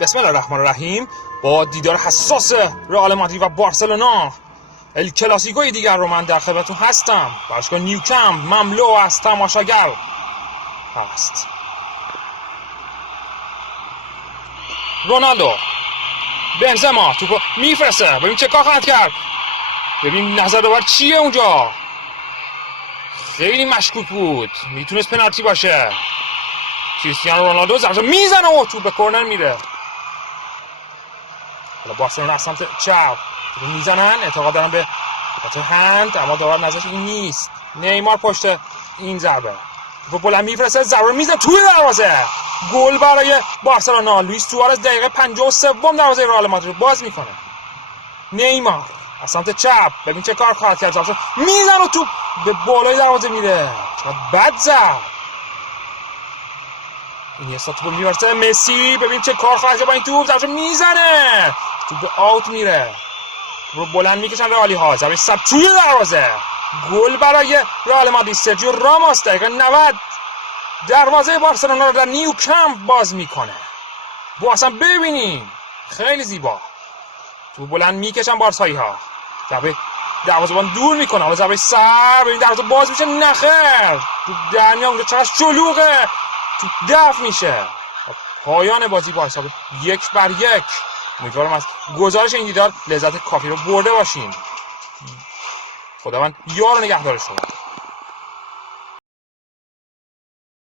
بسم الله الرحمن الرحیم. با دیدار حساس رئال مادرید و بارسلونا ال کلاسیکوی دیگر رو من در خدمتتون هستم. باشگاه نیوکمپ مملو از تماشاگر هست. رونالدو، بنزما توپو میفرسته. ببین چه کار خواهد کرد. ببین نظر داور چیه اونجا. خیلی مشکوک بود، میتونست پنالتی باشه. کریستیانو رونالدو ضربه میزنه و توپ به کرنر میره. حالا بارسلونا از سمت چپ میزنن، اعتقاد دارن به هند، اما داور نظرش این نیست. نیمار پشت این ضربه توپ بلند میفرسته، ضربه میزنه توی دروازه. گل برای بارسلونا. لوئیس سوارز دقیقه 53 دروازه رئال مادرید باز میکنه. نیمار از سمت چپ، ببین چه کار خواهد کرد. میزنه و توپ به بالای دروازه میره. چقدر بد زد. اینیستا توپ میبرسه. مسی ببین چه کار خواهد کرد با این توپ. ضربه میزنه، توپ به آوت میره. توپ بلند میکشن رئالی ها. ضربه ثابت توی دروازه. گل برای رئال مادرید. سرجیو راموس دقیقه 90 دروازه بارسلونا رو در نیوکمپ باز میکنه. اصلا ببینین خیلی زیبا. توپ بلند میکشن بارسایی ها. ضربه دروازه‌بان دور میکنه. حالا ضربه سر، ببین دروازه باز میشه. نخیر، توپ در میاد اونجا. چقدر شلوغه. توپ دفع میشه. پایان بازی با حساب 1-1. امیدوارم از گزارش این دیدار لذت کافی رو برده باشین. خداوند یار و نگهدار شما.